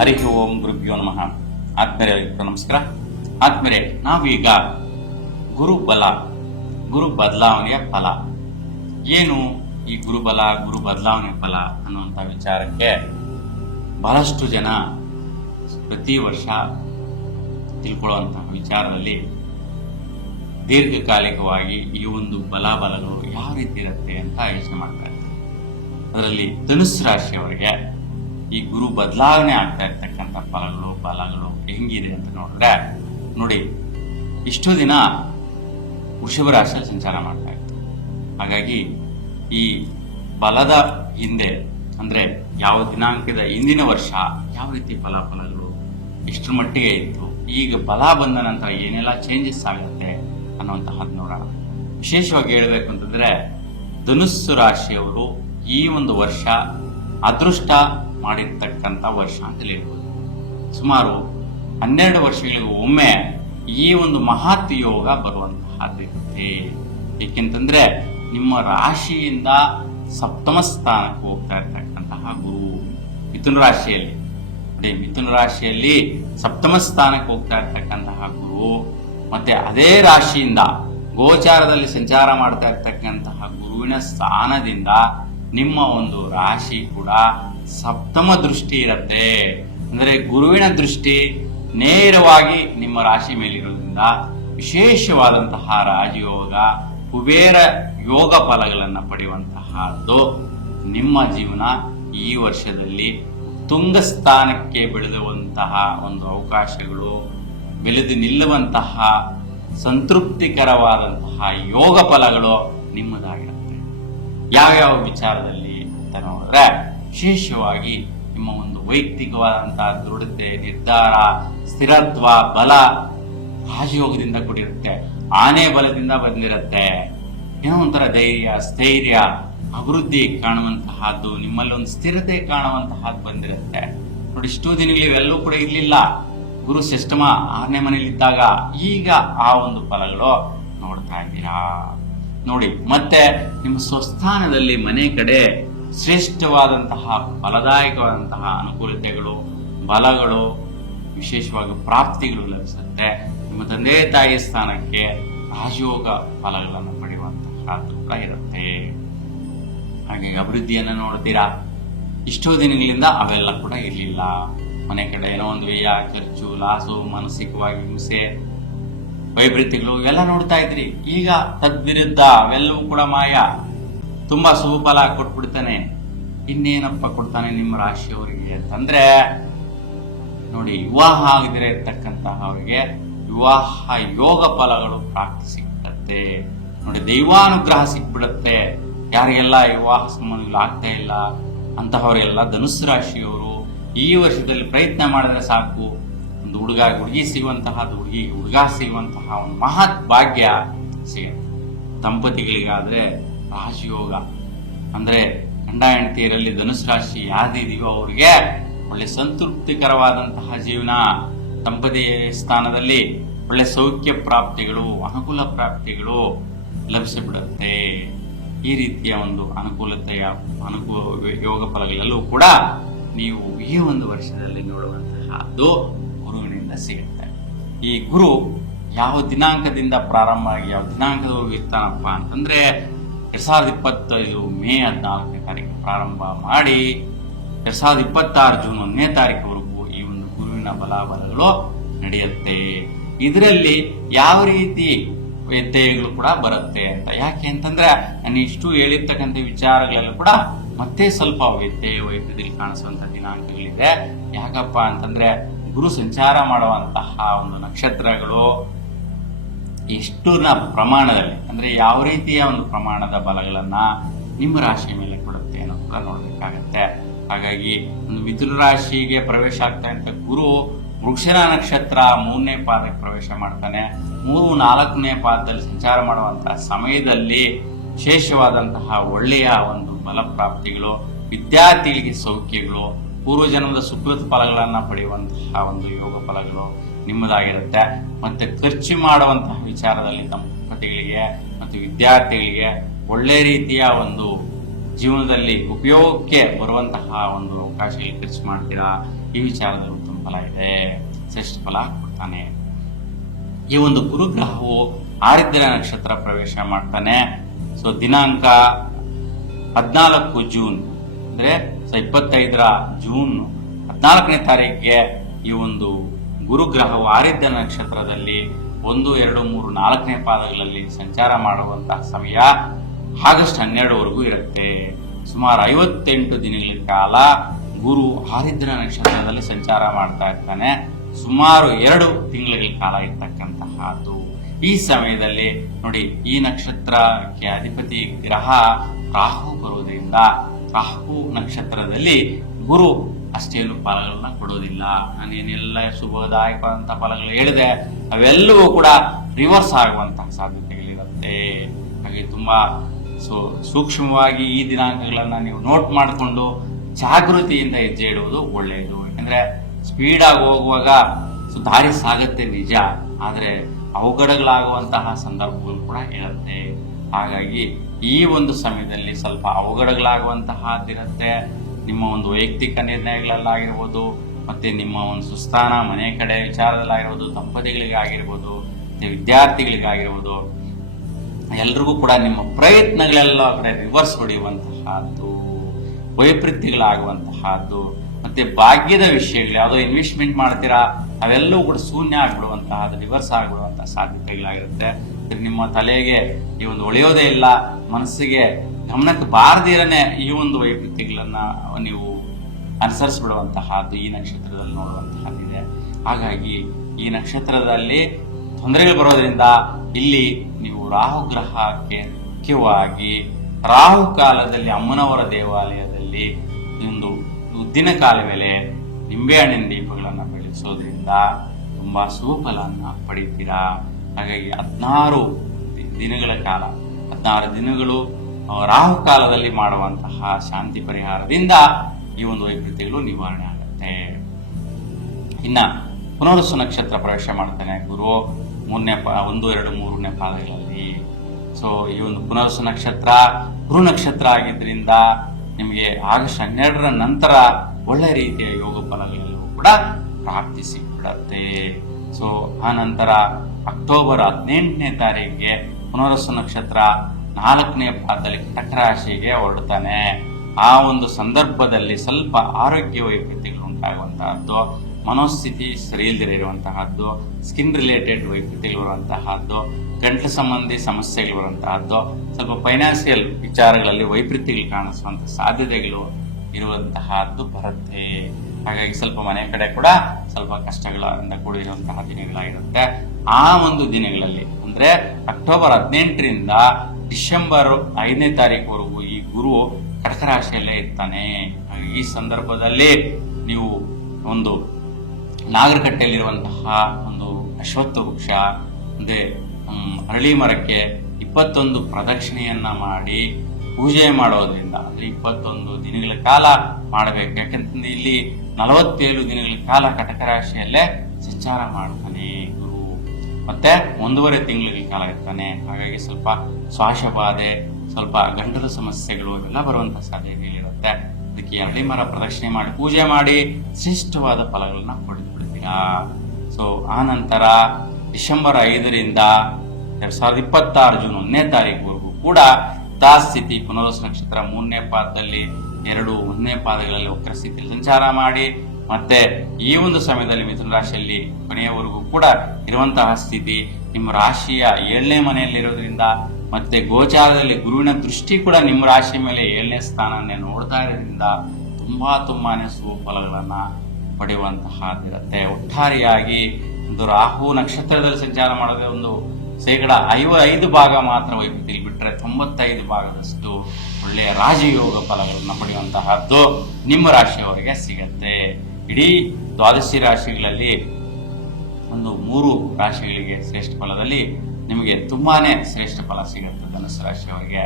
ಹರಿ ಓಂ ಗುರುಭ್ಯೋ ನಮಃ. ಆತ್ಮರೇ ನಮಸ್ಕಾರ. ಆತ್ಮರೇ ನಾವೀಗ ಗುರುಬಲ ಗುರು ಬದಲಾವಣೆಯ ಫಲ. ಏನು ಈ ಗುರುಬಲ ಗುರು ಬದಲಾವಣೆ ಫಲ ಅನ್ನುವಂಥ ವಿಚಾರಕ್ಕೆ ಬಹಳಷ್ಟು ಜನ ಪ್ರತಿ ವರ್ಷ ತಿಳ್ಕೊಳ್ಳುವಂತಹ ವಿಚಾರದಲ್ಲಿ ದೀರ್ಘಕಾಲಿಕವಾಗಿ ಈ ಒಂದು ಬಲ ಬಲಾಬಲಗಳು ಯಾವ ರೀತಿ ಇರುತ್ತೆ ಅಂತ ಯೋಚನೆ ಮಾಡ್ತಾರೆ ಅದರಲ್ಲಿ ಧನುಸ್ ರಾಶಿಯವರಿಗೆ ಈ ಗುರು ಬದಲಾವಣೆ ಆಗ್ತಾ ಇರ್ತಕ್ಕಂಥ ಫಲಗಳು ಬಲಗಳು ಹೆಂಗಿದೆ ಅಂತ ನೋಡಿದ್ರೆ, ನೋಡಿ, ಇಷ್ಟು ದಿನ ವೃಷಭ ರಾಶಿಯಲ್ಲಿ ಸಂಚಾರ ಮಾಡ್ತಾ ಇತ್ತು. ಹಾಗಾಗಿ ಈ ಬಲದ ಹಿಂದೆ, ಅಂದ್ರೆ ಯಾವ ದಿನಾಂಕದ ಹಿಂದಿನ ವರ್ಷ ಯಾವ ರೀತಿ ಫಲಾಫಲಗಳು ಎಷ್ಟರ ಮಟ್ಟಿಗೆ ಇತ್ತು, ಈಗ ಬಲ ಬಂದ ನಂತರ ಏನೆಲ್ಲ ಚೇಂಜಸ್ ಆಗುತ್ತೆ ಅನ್ನುವಂತಹದ್ದು ನೋಡೋಣ. ವಿಶೇಷವಾಗಿ ಹೇಳಬೇಕು ಅಂತಂದ್ರೆ, ಧನುಸ್ಸು ರಾಶಿಯವರು ಈ ಒಂದು ವರ್ಷ ಅದೃಷ್ಟ ಮಾಡಿರ್ತಕ್ಕಂಥ ವರ್ಷ ಅಂತ ಹೇಳ್ಬೋದು. ಸುಮಾರು ಹನ್ನೆರಡು ವರ್ಷಗಳಿಗೆ ಒಮ್ಮೆ ಈ ಒಂದು ಮಹತ್ ಯೋಗ ಬರುವಂತಹದ್ದಿರುತ್ತೆ ಏಕೆಂತಂದ್ರೆ ನಿಮ್ಮ ರಾಶಿಯಿಂದ ಸಪ್ತಮ ಸ್ಥಾನಕ್ಕೆ ಹೋಗ್ತಾ ಇರ್ತಕ್ಕಂತಹ ಗುರು ಮಿಥುನ ರಾಶಿಯಲ್ಲಿ. ಅದೇ ಮಿಥುನ ರಾಶಿಯಲ್ಲಿ ಸಪ್ತಮ ಸ್ಥಾನಕ್ಕೆ ಹೋಗ್ತಾ ಇರ್ತಕ್ಕಂತಹ ಗುರು, ಮತ್ತೆ ಅದೇ ರಾಶಿಯಿಂದ ಗೋಚಾರದಲ್ಲಿ ಸಂಚಾರ ಮಾಡ್ತಾ ಇರ್ತಕ್ಕಂತಹ ಗುರುವಿನ ಸ್ಥಾನದಿಂದ ನಿಮ್ಮ ಒಂದು ರಾಶಿ ಕೂಡ ಸಪ್ತಮ ದೃಷ್ಟಿ ಇರುತ್ತೆ. ಅಂದರೆ ಗುರುವಿನ ದೃಷ್ಟಿ ನೇರವಾಗಿ ನಿಮ್ಮ ರಾಶಿ ಮೇಲಿರೋದ್ರಿಂದ ವಿಶೇಷವಾದಂತಹ ರಾಜಯೋಗ, ಕುಬೇರ ಯೋಗ ಫಲಗಳನ್ನು ಪಡೆಯುವಂತಹದ್ದು ನಿಮ್ಮ ಜೀವನ ಈ ವರ್ಷದಲ್ಲಿ ತುಂಗ ಸ್ಥಾನಕ್ಕೆ ಬೆಳೆದುವಂತಹ ಒಂದು ಅವಕಾಶಗಳು, ಬೆಳೆದು ನಿಲ್ಲುವಂತಹ ಸಂತೃಪ್ತಿಕರವಾದಂತಹ ಯೋಗ ಫಲಗಳು ನಿಮ್ಮದಾಗಿರುತ್ತೆ. ಯಾವ್ಯಾವ ವಿಚಾರದಲ್ಲಿ ಅಂತ ನೋಡಿದ್ರೆ ವಿಶೇಷವಾಗಿ ನಿಮ್ಮ ಒಂದು ವೈಯಕ್ತಿಕವಾದಂತಹ ದೃಢತೆ, ನಿರ್ಧಾರ, ಸ್ಥಿರತ್ವ, ಬಲ ರಾಜಯೋಗದಿಂದ ಕೂಡಿರುತ್ತೆ. ಆನೆ ಬಲದಿಂದ ಬಂದಿರುತ್ತೆ. ಏನೋ ಒಂಥರ ಧೈರ್ಯ, ಸ್ಥೈರ್ಯ, ಅಭಿವೃದ್ಧಿ ಕಾಣುವಂತಹದ್ದು, ನಿಮ್ಮಲ್ಲಿ ಒಂದು ಸ್ಥಿರತೆ ಕಾಣುವಂತಹದ್ದು ಬಂದಿರುತ್ತೆ. ನೋಡಿ, ಇಷ್ಟೋ ದಿನಗಳು ಇವೆಲ್ಲವೂ ಕೂಡ ಇರಲಿಲ್ಲ. ಗುರು ಸಿಸ್ಟಮ ಆರನೇ ಮನೇಲಿ ಇದ್ದಾಗ ಈಗ ಆ ಒಂದು ಫಲಗಳು ನೋಡ್ತಾ ಇದ್ದೀರಾ? ನೋಡಿ, ಮತ್ತೆ ನಿಮ್ಮ ಸ್ವಸ್ಥಾನದಲ್ಲಿ ಮನೆ ಕಡೆ ಶ್ರೇಷ್ಠವಾದಂತಹ, ಫಲದಾಯಕವಾದಂತಹ ಅನುಕೂಲತೆಗಳು, ಬಲಗಳು, ವಿಶೇಷವಾಗಿ ಪ್ರಾಪ್ತಿಗಳು ಲಭಿಸುತ್ತೆ. ನಿಮ್ಮ ತಂದೆ ತಾಯಿ ಸ್ಥಾನಕ್ಕೆ ರಾಜಯೋಗ ಫಲಗಳನ್ನು ಪಡೆಯುವಂತಹದ್ದು ಕೂಡ ಇರುತ್ತೆ. ಹಾಗೆ ಅಭಿವೃದ್ಧಿಯನ್ನು ನೋಡ್ತೀರಾ? ಇಷ್ಟೋ ದಿನಗಳಿಂದ ಅವೆಲ್ಲ ಕೂಡ ಇರಲಿಲ್ಲ. ಮನೆ ಕಡೆ ಏನೋ ಒಂದು ವ್ಯಯ, ಖರ್ಚು, ಲಾಸು, ಮಾನಸಿಕವಾಗಿ ಹಿಂಸೆ, ವೈಪರೀತ್ಯಗಳು ಎಲ್ಲ ನೋಡ್ತಾ ಇದ್ರಿ. ಈಗ ತದ್ವಿರುದ್ಧ ಅವೆಲ್ಲವೂ ಕೂಡ ಮಾಯ. ತುಂಬಾ ಸುಫಲ ಕೊಟ್ಬಿಡ್ತಾನೆ. ಇನ್ನೇನಪ್ಪ ಕೊಡ್ತಾನೆ ನಿಮ್ಮ ರಾಶಿಯವರಿಗೆ ಅಂತಂದ್ರೆ, ನೋಡಿ, ವಿವಾಹ ಆಗದಿರ ಇರ್ತಕ್ಕಂತಹವರಿಗೆ ವಿವಾಹ ಯೋಗ ಫಲಗಳು ಪ್ರಾಪ್ತಿ ಸಿಗುತ್ತೆ ನೋಡಿ, ದೈವಾನುಗ್ರಹ ಸಿಕ್ಬಿಡತ್ತೆ ಯಾರಿಗೆಲ್ಲ ವಿವಾಹ ಸಂಬಂಧಗಳು ಆಗ್ತಾ ಇಲ್ಲ, ಅಂತಹವರೆಲ್ಲ ಧನುಸ್ಸು ರಾಶಿಯವರು ಈ ವರ್ಷದಲ್ಲಿ ಪ್ರಯತ್ನ ಮಾಡಿದ್ರೆ ಸಾಕು. ಒಂದು ಹುಡುಗ ಹುಡುಗಿ ಸಿಗುವಂತಹ ಹುಡುಗಿ ಹುಡುಗ ಸಿಗುವಂತಹ ಒಂದು ಮಹತ್ ಭಾಗ್ಯ ಸಿಗುತ್ತೆ. ದಂಪತಿಗಳಿಗಾದ್ರೆ ರಾಜಯೋಗ ಅಂದರೆ ಗಂಡ ಹೆಂಡತಿಯರಲ್ಲಿ ಧನುಸ್ ರಾಶಿ ಯಾವ್ದಿದೆಯೋ ಅವರಿಗೆ ಒಳ್ಳೆ ಸಂತೃಪ್ತಿಕರವಾದಂತಹ ಜೀವನ ದಂಪತಿ ಸ್ಥಾನದಲ್ಲಿ ಒಳ್ಳೆ ಸೌಖ್ಯ ಪ್ರಾಪ್ತಿಗಳು, ಅನುಕೂಲ ಪ್ರಾಪ್ತಿಗಳು ಲಭಿಸಿಬಿಡುತ್ತೆ ಈ ರೀತಿಯ ಒಂದು ಅನುಕೂಲತೆಯ ಅನುಕೂಲ ಯೋಗ ಫಲಗಳೆಲ್ಲವೂ ಕೂಡ ನೀವು ಈ ಒಂದು ವರ್ಷದಲ್ಲಿ ನೋಡುವಂತಹದ್ದು ಗುರುವಿನಿಂದ ಸಿಗುತ್ತೆ. ಈ ಗುರು ಯಾವ ದಿನಾಂಕದಿಂದ ಪ್ರಾರಂಭ ಆಗಿ, ಯಾವ ದಿನಾಂಕದವರೆಗೂ ಇರ್ತಾನಪ್ಪ ಅಂತಂದ್ರೆ ಎರಡ್ ಸಾವಿರದ ಇಪ್ಪತ್ತೈದು ಮೇ ಹದಿನಾಲ್ಕನೇ ತಾರೀಕು ಪ್ರಾರಂಭ ಮಾಡಿ ಎರಡ್ ಸಾವಿರದ ಇಪ್ಪತ್ತಾರು ಜೂನ್ ಒಂದನೇ ತಾರೀಕುವರೆಗೂ ಈ ಒಂದು ಗುರುವಿನ ಬಲಾಬಲಗಳು ನಡೆಯುತ್ತೆ. ಇದರಲ್ಲಿ ಯಾವ ರೀತಿ ವ್ಯತ್ಯಯಗಳು ಕೂಡ ಬರುತ್ತೆ ಅಂತ. ಯಾಕೆ ಅಂತಂದ್ರೆ ನಾನು ಇಷ್ಟು ಹೇಳಿರ್ತಕ್ಕಂಥ ವಿಚಾರಗಳಲ್ಲೂ ಕೂಡ ಮತ್ತೆ ಸ್ವಲ್ಪ ವ್ಯತ್ಯಯ ವೈದ್ಯದಲ್ಲಿ ಕಾಣಿಸುವಂತ ದಿನಾಂಕಗಳಿದೆ. ಯಾಕಪ್ಪ ಅಂತಂದ್ರೆ ಗುರು ಸಂಚಾರ ಮಾಡುವಂತಹ ಒಂದು ನಕ್ಷತ್ರಗಳು ಎಷ್ಟು ಪ್ರಮಾಣದಲ್ಲಿ, ಅಂದರೆ ಯಾವ ರೀತಿಯ ಒಂದು ಪ್ರಮಾಣದ ಬಲಗಳನ್ನು ನಿಮ್ಮ ರಾಶಿಯ ಮೇಲೆ ಕೊಡುತ್ತೆ ಅನ್ನೋದು ಕೂಡ ನೋಡ್ಬೇಕಾಗತ್ತೆ. ಹಾಗಾಗಿ ಒಂದು ಮಿಥುನ ರಾಶಿಗೆ ಪ್ರವೇಶ ಆಗ್ತಾ ಗುರು ವೃಕ್ಷನ ನಕ್ಷತ್ರ ಮೂರನೇ ಪಾದಕ್ಕೆ ಪ್ರವೇಶ ಮಾಡ್ತಾನೆ. ಮೂರು ನಾಲ್ಕನೇ ಪಾದದಲ್ಲಿ ಸಂಚಾರ ಮಾಡುವಂತಹ ಸಮಯದಲ್ಲಿ ವಿಶೇಷವಾದಂತಹ ಒಳ್ಳೆಯ ಒಂದು ಬಲಪ್ರಾಪ್ತಿಗಳು, ವಿದ್ಯಾರ್ಥಿಗಳಿಗೆ ಸೌಖ್ಯಗಳು, ಪೂರ್ವಜನ್ಮದ ಸುಕೃತ ಫಲಗಳನ್ನ ಪಡೆಯುವಂತಹ ಒಂದು ಯೋಗ ಫಲಗಳು ನಿಮ್ಮದಾಗಿರುತ್ತೆ. ಮತ್ತೆ ಖರ್ಚು ಮಾಡುವಂತಹ ವಿಚಾರದಲ್ಲಿ ದಂಪತಿಗಳಿಗೆ ಮತ್ತು ವಿದ್ಯಾರ್ಥಿಗಳಿಗೆ ಒಳ್ಳೆ ರೀತಿಯ ಒಂದು ಜೀವನದಲ್ಲಿ ಉಪಯೋಗಕ್ಕೆ ಬರುವಂತಹ ಒಂದು ಅವಕಾಶಗಳಿಗೆ ಖರ್ಚು ಮಾಡ್ತೀರಾ? ಈ ವಿಚಾರದಲ್ಲಿ ಉತ್ತಮ ಫಲ ಇದೆ. ಶ್ರೇಷ್ಠ ಫಲ ಕೊಡ್ತಾನೆ ಈ ಒಂದು ಗುರುಗ್ರಹವು ಆರಿದ್ರ ನಕ್ಷತ್ರ ಪ್ರವೇಶ ಮಾಡ್ತಾನೆ. ಸೊ ದಿನಾಂಕ ಹದಿನಾಲ್ಕು ಜೂನ್. ಅಂದ್ರೆ, ಸೊ, ಇಪ್ಪತ್ತೈದರ ಜೂನ್ ಹದಿನಾಲ್ಕನೇ ತಾರೀಕಿಗೆ ಈ ಒಂದು ಗುರುಗ್ರಹವು ಆರಿದ್ಯ ನಕ್ಷತ್ರದಲ್ಲಿ ಒಂದು, ಎರಡು, ಮೂರು, ನಾಲ್ಕನೇ ಪಾದಗಳಲ್ಲಿ ಸಂಚಾರ ಮಾಡುವಂತಹ ಸಮಯ ಆಗಸ್ಟ್ ಹನ್ನೆರಡುವರೆಗೂ ಇರುತ್ತೆ. ಸುಮಾರು ಐವತ್ತೆಂಟು ದಿನಗಳ ಕಾಲ ಗುರು ಆರಿದ್ರ ನಕ್ಷತ್ರದಲ್ಲಿ ಸಂಚಾರ ಮಾಡ್ತಾ ಇರ್ತಾನೆ. ಸುಮಾರು ಎರಡು ತಿಂಗಳ ಕಾಲ ಇರ್ತಕ್ಕಂತಹದ್ದು. ಈ ಸಮಯದಲ್ಲಿ ನೋಡಿ, ಈ ನಕ್ಷತ್ರಕ್ಕೆ ಅಧಿಪತಿ ಗ್ರಹ ರಾಹು ಬರುವುದರಿಂದ ರಾಹು ನಕ್ಷತ್ರದಲ್ಲಿ ಗುರು ಅಷ್ಟೇನು ಫಲಗಳನ್ನ ಕೊಡೋದಿಲ್ಲ. ನಾನೇನೆಲ್ಲ ಶುಭದಾಯಕವಾದಂಥ ಫಲಗಳು ಹೇಳಿದೆ, ಅವೆಲ್ಲವೂ ಕೂಡ ರಿವರ್ಸ್ ಆಗುವಂತಹ ಸಾಧ್ಯತೆಗಳಿರುತ್ತೆ. ಹಾಗೆ ತುಂಬಾ ಸೊ, ಸೂಕ್ಷ್ಮವಾಗಿ ಈ ದಿನಾಂಕಗಳನ್ನ ನೀವು ನೋಟ್ ಮಾಡಿಕೊಂಡು ಜಾಗೃತಿಯಿಂದ ಹೆಜ್ಜೆ ಇಡುವುದು ಒಳ್ಳೆಯದು. ಯಾಕಂದ್ರೆ ಸ್ಪೀಡ್ ಆಗಿ ಹೋಗುವಾಗ ದಾರಿ ಸಾಗತ್ತೆ ನಿಜ, ಆದ್ರೆ ಅವಘಡಗಳಾಗುವಂತಹ ಸಂದರ್ಭಗಳು ಕೂಡ ಇರುತ್ತೆ. ಹಾಗಾಗಿ ಈ ಒಂದು ಸಮಯದಲ್ಲಿ ಸ್ವಲ್ಪ ಅವಘಡಗಳಾಗುವಂತಹದ್ದಿರುತ್ತೆ ನಿಮ್ಮ ಒಂದು ವೈಯಕ್ತಿಕ ನಿರ್ಣಯಗಳಲ್ಲಾಗಿರ್ಬೋದು, ಮತ್ತೆ ನಿಮ್ಮ ಒಂದು ಸುಸ್ಥಾನ, ಮನೆ ಕಡೆ ವಿಚಾರದಲ್ಲಾಗಿರ್ಬೋದು, ದಂಪತಿಗಳಿಗಾಗಿರ್ಬೋದು, ಮತ್ತು ವಿದ್ಯಾರ್ಥಿಗಳಿಗಾಗಿರ್ಬೋದು, ಎಲ್ರಿಗೂ ಕೂಡ ನಿಮ್ಮ ಪ್ರಯತ್ನಗಳೆಲ್ಲ ಕಡೆ ರಿವರ್ಸ್ ಹೊಡೆಯುವಂತಹದ್ದು, ವೈಪರೀತ್ಯಗಳಾಗುವಂತಹದ್ದು, ಮತ್ತೆ ಭಾಗ್ಯದ ವಿಷಯಗಳು, ಯಾವುದೋ ಇನ್ವೆಸ್ಟ್ಮೆಂಟ್ ಮಾಡ್ತೀರಾ, ಅವೆಲ್ಲವೂ ಕೂಡ ಶೂನ್ಯ ಆಗ್ಬಿಡುವಂತಹದ್ದು ರಿವರ್ಸ್ ಆಗ್ಬಿಡುವಂತಹ ಸಾಧ್ಯತೆಗಳಾಗಿರುತ್ತೆ. ನಿಮ್ಮ ತಲೆಗೆ ಈ ಒಂದು ಒಳೆಯೋದೇ ಇಲ್ಲ, ಮನಸ್ಸಿಗೆ ಗಮನಕ್ಕೆ ಬಾರದಿರನೆ ಈ ಒಂದು ವೈಪರೀತ್ಯಗಳನ್ನ ನೀವು ಅನುಸರಿಸ್ಬಿಡುವಂತಹದ್ದು ಈ ನಕ್ಷತ್ರದಲ್ಲಿ ನೋಡುವಂತಹದ್ದಿದೆ. ಹಾಗಾಗಿ ಈ ನಕ್ಷತ್ರದಲ್ಲಿ ತೊಂದರೆಗಳು ಬರೋದ್ರಿಂದ ಇಲ್ಲಿ ನೀವು ರಾಹು ಗ್ರಹಕ್ಕೆ ಮುಖ್ಯವಾಗಿ ರಾಹು ಕಾಲದಲ್ಲಿ ಅಮ್ಮನವರ ದೇವಾಲಯದಲ್ಲಿ ಒಂದು ಉದ್ದಿನ ನಿಂಬೆ ಹಣ್ಣಿನ ದೀಪಗಳನ್ನು ಬೆಳೆಸೋದ್ರಿಂದ ತುಂಬಾ ಸುಫಲವನ್ನು ಪಡಿತೀರಾ? ಹಾಗಾಗಿ ಹದಿನಾರು ದಿನಗಳ ಕಾಲ, ಹದಿನಾರು ದಿನಗಳು ರಾಹು ಕಾಲದಲ್ಲಿ ಮಾಡುವಂತಹ ಶಾಂತಿ ಪರಿಹಾರದಿಂದ ಈ ಒಂದು ವೈಪರೀತ್ಯಗಳು ನಿವಾರಣೆ ಆಗುತ್ತೆ. ಇನ್ನ ಪುನರ್ವಸು ನಕ್ಷತ್ರ ಪ್ರವೇಶ ಮಾಡ್ತಾನೆ ಗುರು. ಮೂರನೇ ಪ, ಒಂದು, ಎರಡು, ಮೂರನೇ ಪಾದಗಳಲ್ಲಿ. ಸೊ ಈ ಒಂದು ಪುನರ್ವಸು ನಕ್ಷತ್ರ ಗುರು ನಕ್ಷತ್ರ ಆಗಿದ್ದರಿಂದ ನಿಮಗೆ ಆಗಸ್ಟ್ ಹನ್ನೆರಡರ ನಂತರ ಒಳ್ಳೆ ರೀತಿಯ ಯೋಗ ಫಲಗಳೆಲ್ಲವೂ ಕೂಡ ಪ್ರಾಪ್ತಿ ಬಿಡತ್ತೆ. ಸೊ ಆ ನಂತರ ಅಕ್ಟೋಬರ್ ಹದಿನೆಂಟನೇ ತಾರೀಕಿಗೆ ಪುನರ್ವಸು ನಕ್ಷತ್ರ ನಾಲ್ಕನೇ ಪಾದದಲ್ಲಿ ಕಟಕ ರಾಶಿಗೆ ಹೊರಡ್ತಾನೆ. ಆ ಒಂದು ಸಂದರ್ಭದಲ್ಲಿ ಸ್ವಲ್ಪ ಆರೋಗ್ಯ ವೈಪರೀತ್ಯಗಳು ಉಂಟಾಗುವಂತಹದ್ದು, ಮನೋಸ್ಥಿತಿ ಸರಿ ಇರುವಂತಹದ್ದು ಸ್ಕಿನ್ ರಿಲೇಟೆಡ್ ವೈಪರೀತ್ಯಗಳು ಬರುವಂತಹದ್ದು ಗಂಟಲು ಸಂಬಂಧಿ ಸಮಸ್ಯೆಗಳು ಬರುವಂತಹದ್ದು ಸ್ವಲ್ಪ ಫೈನಾನ್ಸಿಯಲ್ ವಿಚಾರಗಳಲ್ಲಿ ವೈಪರೀತ್ಯಗಳು ಕಾಣಿಸುವಂತ ಸಾಧ್ಯತೆಗಳು ಇರುವಂತಹದ್ದು ಬರುತ್ತೆ. ಹಾಗಾಗಿ ಸ್ವಲ್ಪ ಮನೆ ಕಡೆ ಕೂಡ ಸ್ವಲ್ಪ ಕಷ್ಟಗಳಿಂದ ಕೂಡಿರುವಂತಹ ದಿನಗಳಾಗಿರುತ್ತೆ. ಆ ಒಂದು ದಿನಗಳಲ್ಲಿ ಅಂದ್ರೆ ಅಕ್ಟೋಬರ್ ಹದಿನೆಂಟರಿಂದ ಡಿಸೆಂಬರ್ ಐದನೇ ತಾರೀಕುವರೆಗೂ ಈ ಗುರು ಕಟಕ ರಾಶಿಯಲ್ಲೇ ಇರ್ತಾನೆ. ಈ ಸಂದರ್ಭದಲ್ಲಿ ನೀವು ಒಂದು ನಾಗರಕಟ್ಟೆಯಲ್ಲಿರುವಂತಹ ಒಂದು ಅಶ್ವತ್ಥ ವೃಕ್ಷ, ಅಂದರೆ ಅರಳಿ ಮರಕ್ಕೆ ಇಪ್ಪತ್ತೊಂದು ಪ್ರದಕ್ಷಿಣೆಯನ್ನ ಮಾಡಿ ಪೂಜೆ ಮಾಡೋದ್ರಿಂದ, ಅಂದ್ರೆ ಇಪ್ಪತ್ತೊಂದು ದಿನಗಳ ಕಾಲ ಮಾಡಬೇಕು. ಯಾಕಂತಂದ್ರೆ ಇಲ್ಲಿ ನಲವತ್ತೇಳು ದಿನಗಳ ಕಾಲ ಕಟಕ ರಾಶಿಯಲ್ಲೇ ಸಂಚಾರ ಮಾಡ್ತಾನೆ. ಮತ್ತೆ ಒಂದೂವರೆ ತಿಂಗಳಿಗೆ ಕಾಲ ಇರ್ತಾನೆ. ಹಾಗಾಗಿ ಸ್ವಲ್ಪ ಶ್ವಾಸಬಾಧೆ, ಸ್ವಲ್ಪ ಗಂಟಲು ಸಮಸ್ಯೆಗಳು ಎಲ್ಲ ಬರುವಂತಹ ಸಾಧ್ಯತೆಗಳಿರುತ್ತೆ ಅದಕ್ಕೆ ಎರಡೇ ಮರ ಪ್ರದಕ್ಷಿಣೆ ಮಾಡಿ, ಪೂಜೆ ಮಾಡಿ ಶ್ರೇಷ್ಠವಾದ ಫಲಗಳನ್ನ ಪಡೆದುಬಿಡ್ತೀರಾ ಸೊ ಆ ನಂತರ ಡಿಸೆಂಬರ್ ಐದರಿಂದ ಎರಡ್ ಸಾವಿರದ ಇಪ್ಪತ್ತಾರು ಜೂನ್ ಒಂದನೇ ತಾರೀಕುವರೆಗೂ ಕೂಡ ಸ್ಥಿತಿ ಪುನರ್ವಸ ನಕ್ಷತ್ರ ಮೂರನೇ ಪಾದದಲ್ಲಿ ಎರಡು, ಒಂದನೇ ಪಾದಗಳಲ್ಲಿ ವಕ್ರ ಸ್ಥಿತಿಯಲ್ಲಿ ಸಂಚಾರ ಮಾಡಿ ಮತ್ತೆ ಈ ಒಂದು ಸಮಯದಲ್ಲಿ ಮಿಥುನ ರಾಶಿಯಲ್ಲಿ ಕೊನೆಯವರೆಗೂ ಕೂಡ ಇರುವಂತಹ ಸ್ಥಿತಿ, ನಿಮ್ಮ ರಾಶಿಯ ಏಳನೇ ಮನೆಯಲ್ಲಿರೋದ್ರಿಂದ ಮತ್ತೆ ಗೋಚಾರದಲ್ಲಿ ಗುರುವಿನ ದೃಷ್ಟಿ ಕೂಡ ನಿಮ್ಮ ರಾಶಿ ಮೇಲೆ ಏಳನೇ ಸ್ಥಾನನೇ ನೋಡ್ತಾ ಇರೋದ್ರಿಂದ ತುಂಬಾ ತುಂಬಾನೇ ಶುಭ ಫಲಗಳನ್ನ ಇರುತ್ತೆ ಒಟ್ಟಾರೆಯಾಗಿ ಒಂದು ರಾಹು ನಕ್ಷತ್ರದಲ್ಲಿ ಸಂಚಾರ ಮಾಡೋದೇ ಒಂದು ಶೇಕಡ ಐವ ಐದು ಭಾಗ ಮಾತ್ರ ವೈಪತಿಯಲ್ಲಿ ಬಿಟ್ಟರೆ ತೊಂಬತ್ತೈದು ಭಾಗದಷ್ಟು ಒಳ್ಳೆಯ ರಾಜಯೋಗ ಫಲಗಳನ್ನು ಪಡೆಯುವಂತಹದ್ದು ನಿಮ್ಮ ರಾಶಿಯವರಿಗೆ ಸಿಗತ್ತೆ. ಇಡೀ ದ್ವಾದಶಿ ರಾಶಿಗಳಲ್ಲಿ ಒಂದು ಮೂರು ರಾಶಿಗಳಿಗೆ ಶ್ರೇಷ್ಠ ಫಲದಲ್ಲಿ ನಿಮಗೆ ತುಂಬಾನೇ ಶ್ರೇಷ್ಠ ಫಲ ಸಿಗುತ್ತೆ ಧನುಸು ರಾಶಿಯವರಿಗೆ.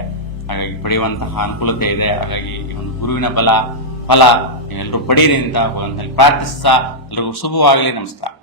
ಹಾಗಾಗಿ ಪಡೆಯುವಂತಹ ಅನುಕೂಲತೆ ಇದೆ. ಹಾಗಾಗಿ ಈ ಒಂದು ಗುರುವಿನ ಬಲ, ಫಲ ನೀವೆಲ್ಲರೂ ಪಡೀರಿ ಅಂತ ಪ್ರಾರ್ಥಿಸ್ತಾ ಎಲ್ಲರಿಗೂ ಶುಭವಾಗಲಿ. ನಮಸ್ಕಾರ.